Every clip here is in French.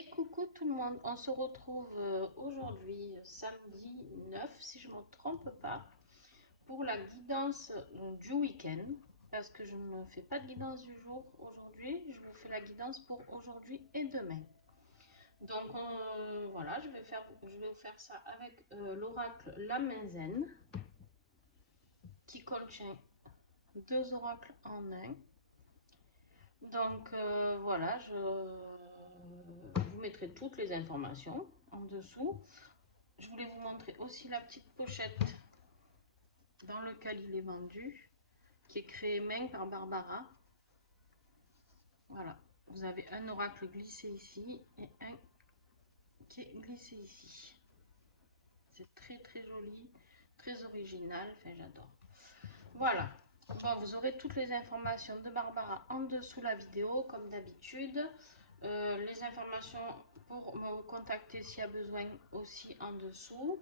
Et coucou tout le monde, on se retrouve aujourd'hui, samedi 9, si je ne me trompe pas, pour la guidance du week-end. Parce que je ne fais pas de guidance du jour aujourd'hui, je vous fais la guidance pour aujourd'hui et demain. Donc voilà, je vais vous faire ça avec l'oracle La Main Zen, qui contient 2 oracles en un. Donc voilà, je vous mettrai toutes les informations en dessous. Je voulais vous montrer aussi la petite pochette dans laquelle il est vendu, qui est créé main par Barbara. Voilà, vous avez un oracle glissé ici et un qui est glissé ici. C'est très très joli, très original, enfin j'adore. Voilà, bon, vous aurez toutes les informations de Barbara en dessous la vidéo comme d'habitude. Les informations pour me contacter s'il y a besoin aussi en dessous.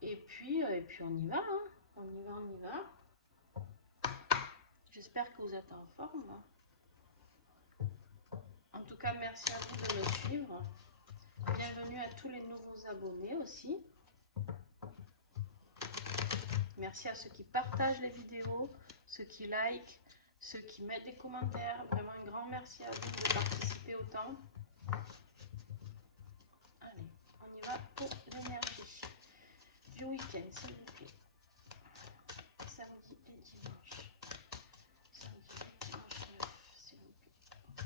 Et puis on y va, hein. On y va. J'espère que vous êtes en forme. En tout cas, merci à vous de me suivre. Bienvenue à tous les nouveaux abonnés aussi. Merci à ceux qui partagent les vidéos, ceux qui like, ceux qui mettent des commentaires. Vraiment un grand merci à vous de participer autant. Allez, on y va pour l'énergie du week-end, s'il vous plaît. Samedi et dimanche. Samedi et dimanche 9, s'il vous plaît.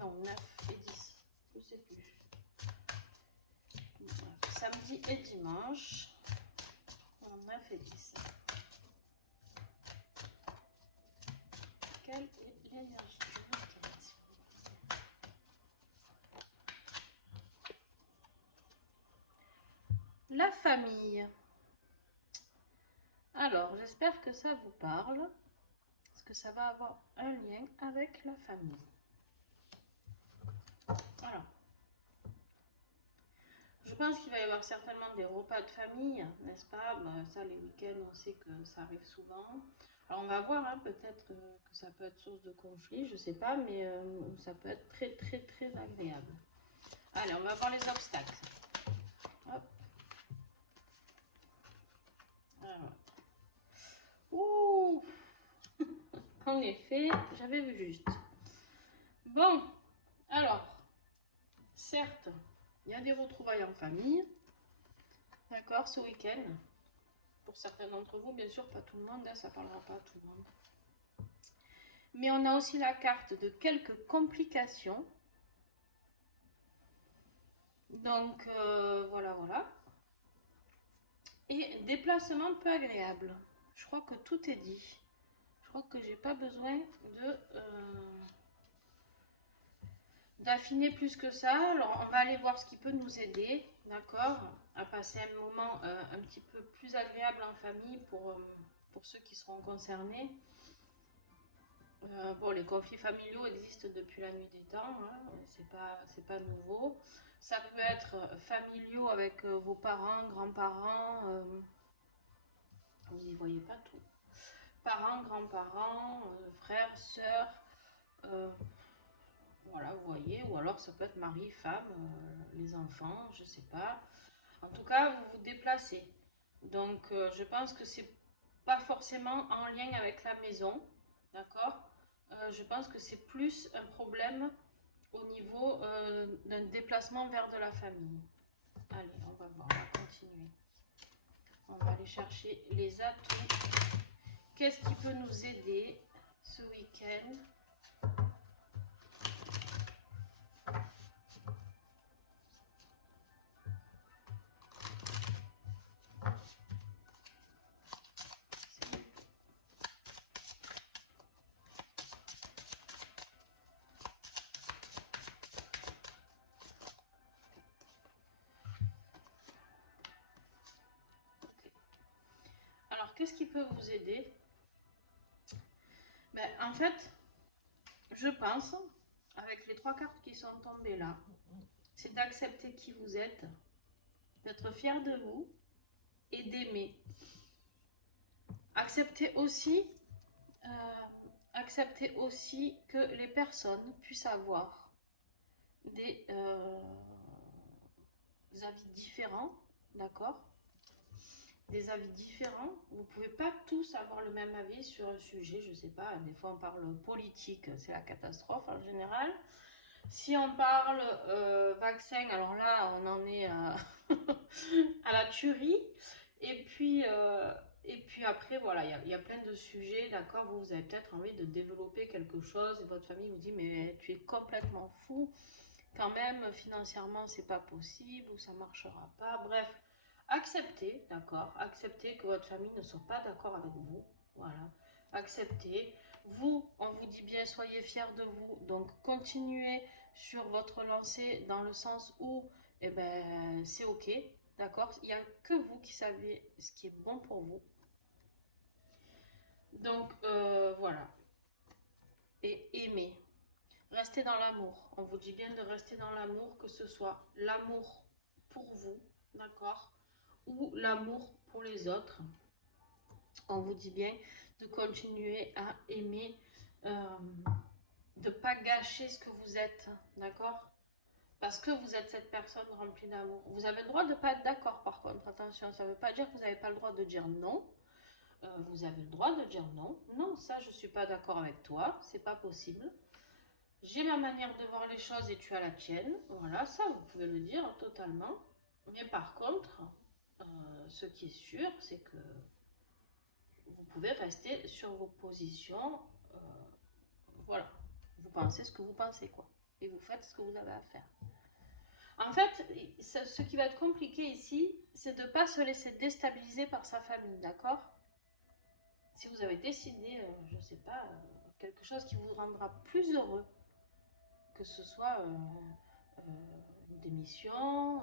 Non, 9 et 10, je ne sais plus. Bref, samedi et dimanche, 9 et 10. Quelle est l'énergie du week-end? La famille. Alors, j'espère que ça vous parle, parce que ça va avoir un lien avec la famille. Alors, je pense qu'il va y avoir certainement des repas de famille, n'est-ce pas? Ben, ça, les week-ends, on sait que ça arrive souvent. Alors, on va voir, hein, peut-être que ça peut être source de conflit, je sais pas, mais ça peut être très, très, très agréable. Allez, on va voir les obstacles. Hop. Alors. Ouh. En effet, j'avais vu juste. Bon, alors, certes, il y a des retrouvailles en famille, d'accord, ce week-end. Pour certains d'entre vous, bien sûr, pas tout le monde, hein, ça ne parlera pas à tout le monde. Mais on a aussi la carte de quelques complications. Donc, voilà. Et déplacement peu agréable. Je crois que tout est dit. Je crois que j'ai pas besoin d'affiner plus que ça. Alors, on va aller voir ce qui peut nous aider, d'accord, à passer un moment un petit peu plus agréable en famille pour ceux qui seront concernés. Bon, les conflits familiaux existent depuis la nuit des temps, hein, c'est pas nouveau. Ça peut être familiaux avec vos parents, grands-parents, vous n'y voyez pas tout. Parents, grands-parents, frères, sœurs, voilà, vous voyez, ou alors ça peut être mari, femme, les enfants, je sais pas. En tout cas, vous vous déplacez. Donc, je pense que c'est pas forcément en lien avec la maison, d'accord? Je pense que c'est plus un problème au niveau d'un déplacement vers de la famille. Allez, on va voir, on va continuer. On va aller chercher les atouts. Qu'est-ce qui peut nous aider ce week-end? Alors, qu'est-ce qui peut vous aider? Ben, en fait, je pense, avec les 3 cartes qui sont tombées là, c'est d'accepter qui vous êtes, d'être fier de vous et d'aimer. Acceptez aussi que les personnes puissent avoir des avis différents, d'accord? Des avis différents. Vous ne pouvez pas tous avoir le même avis sur un sujet, je ne sais pas, des fois on parle politique, c'est la catastrophe en général. Si on parle vaccin, alors là on en est à la tuerie. Et puis après, voilà, il y a plein de sujets, d'accord? Vous avez peut-être envie de développer quelque chose et votre famille vous dit, mais tu es complètement fou. Quand même, financièrement, c'est pas possible ou ça marchera pas. Bref, acceptez, d'accord? Acceptez que votre famille ne soit pas d'accord avec vous. Voilà, acceptez. Vous, on vous dit bien, soyez fiers de vous. Donc, continuez sur votre lancée dans le sens où, eh ben, c'est ok, d'accord? Il n'y a que vous qui savez ce qui est bon pour vous. Donc, voilà. Et aimez. Restez dans l'amour. On vous dit bien de rester dans l'amour, que ce soit l'amour pour vous, d'accord, ou l'amour pour les autres. On vous dit bien de continuer à aimer, de ne pas gâcher ce que vous êtes, d'accord, parce que vous êtes cette personne remplie d'amour. Vous avez le droit de ne pas être d'accord, par contre, attention, ça ne veut pas dire que vous n'avez pas le droit de dire non. Vous avez le droit de dire non. Non, ça, je ne suis pas d'accord avec toi, c'est pas possible. J'ai ma manière de voir les choses et tu as la tienne. Voilà, ça, vous pouvez le dire totalement. Mais par contre, ce qui est sûr, c'est que vous pouvez rester sur vos positions. euh, voilà, vous pensez ce que vous pensez, quoi. Et vous faites ce que vous avez à faire. En fait, ce qui va être compliqué ici, c'est de ne pas se laisser déstabiliser par sa famille, d'accord? Si vous avez décidé, je ne sais pas, quelque chose qui vous rendra plus heureux, que ce soit une démission,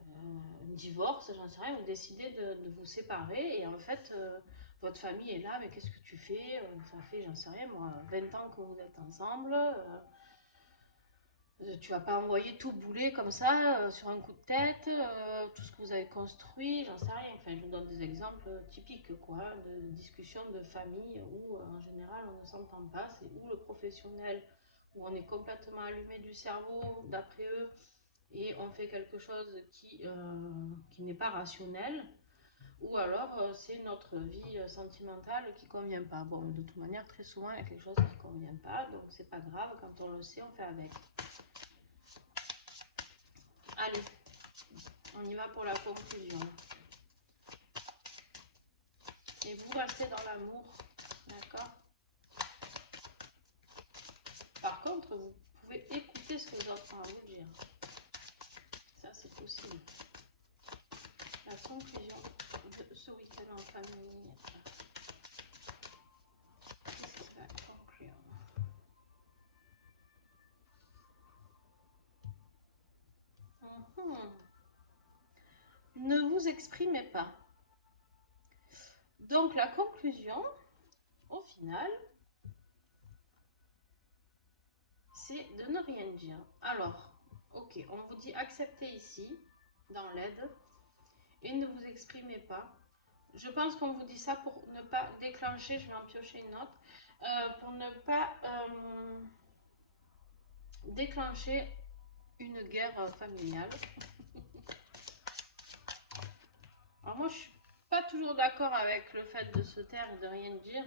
un divorce, j'en sais rien, vous décidez de vous séparer et en fait, votre famille est là, mais qu'est-ce que tu fais? Ça fait, j'en sais rien moi, 20 ans que vous êtes ensemble, tu vas pas envoyer tout bouler comme ça, sur un coup de tête, tout ce que vous avez construit, j'en sais rien. Enfin, je vous donne des exemples typiques, quoi, de discussions de famille où, en général, on ne s'entend pas, c'est où le professionnel, où on est complètement allumé du cerveau, d'après eux, et on fait quelque chose qui n'est pas rationnel, ou alors c'est notre vie sentimentale qui ne convient pas. Bon, de toute manière, très souvent, il y a quelque chose qui ne convient pas, donc c'est pas grave, quand on le sait, on fait avec. Allez, on y va pour la conclusion. Et vous restez dans l'amour, d'accord? Par contre, vous pouvez écouter ce que les autres ont à vous dire. Ça, c'est possible. La conclusion de ce week-end en famille. Qu'est-ce qui va conclure? Ne vous exprimez pas. Donc, la conclusion, au final, c'est de ne rien dire. Alors, ok, on vous dit accepter ici, dans l'aide, et ne vous exprimez pas. Je pense qu'on vous dit ça pour ne pas déclencher, je vais en piocher une autre, pour ne pas déclencher une guerre familiale. Alors moi, je suis pas toujours d'accord avec le fait de se taire et de rien dire.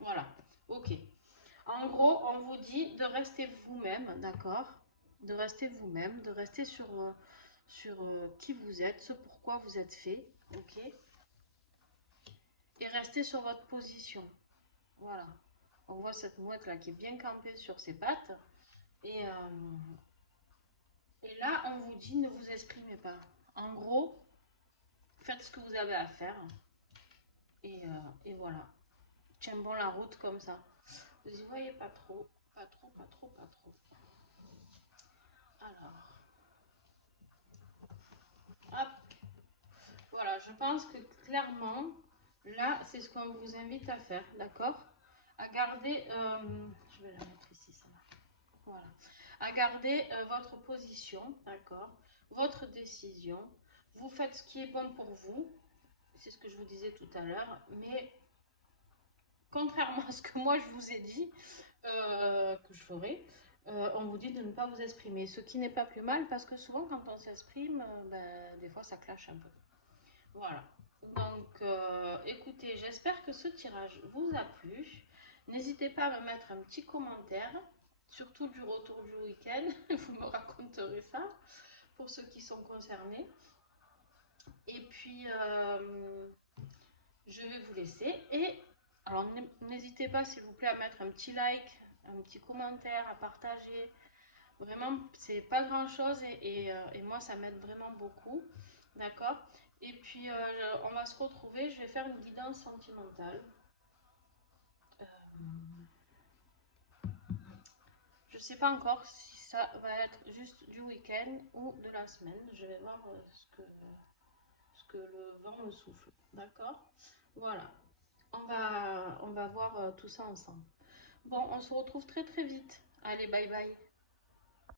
Voilà, ok. En gros, on vous dit de rester vous-même, d'accord? De rester vous-même, de rester sur qui vous êtes, ce pourquoi vous êtes fait, ok? Et rester sur votre position. Voilà. On voit cette mouette là qui est bien campée sur ses pattes. Et là, on vous dit ne vous exprimez pas. En gros, faites ce que vous avez à faire. Et voilà. Tiens bon la route comme ça. Vous y voyez pas trop. Pas trop, pas trop, pas trop. Alors. Hop. Voilà, je pense que clairement, là, c'est ce qu'on vous invite à faire, d'accord? À garder, je vais la mettre ici, ça va. Voilà. À garder votre position, d'accord? Votre décision. Vous faites ce qui est bon pour vous. C'est ce que je vous disais tout à l'heure. Mais contrairement à ce que moi je vous ai dit que je ferai, on vous dit de ne pas vous exprimer. Ce qui n'est pas plus mal parce que souvent quand on s'exprime, ben, des fois ça clash un peu. Voilà. Donc, écoutez, j'espère que ce tirage vous a plu. N'hésitez pas à me mettre un petit commentaire, surtout du retour du week-end. Vous me raconterez ça pour ceux qui sont concernés. Et puis, je vais vous laisser. Et alors, n'hésitez pas, s'il vous plaît, à mettre un petit like, un petit commentaire, à partager. Vraiment, c'est pas grand chose et moi, ça m'aide vraiment beaucoup. D'accord? Et puis, on va se retrouver. Je vais faire une guidance sentimentale. Je sais pas encore si ça va être juste du week-end ou de la semaine. Je vais voir ce que le vent me souffle. D'accord? Voilà. On va voir tout ça ensemble. Bon, on se retrouve très très vite. Allez, bye bye.